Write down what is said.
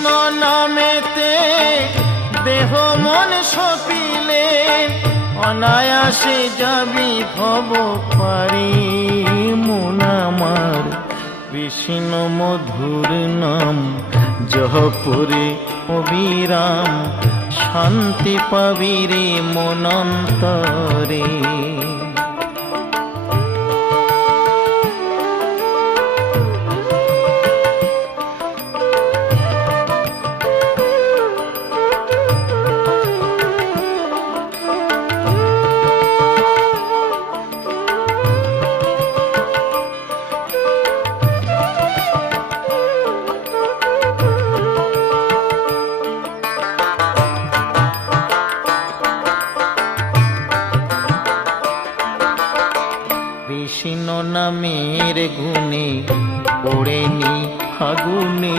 কৃষ্ণ নামেতে দেহ মন সপিলে অনায়াসে যাবি ভব পারি। মন আমার কৃষ্ণ মধুর নাম জপরে অবিরাম, শান্তি পাবি রে মন অন্তরে। কৃষ্ণ নামের গুণে ওড়েনি আগুনে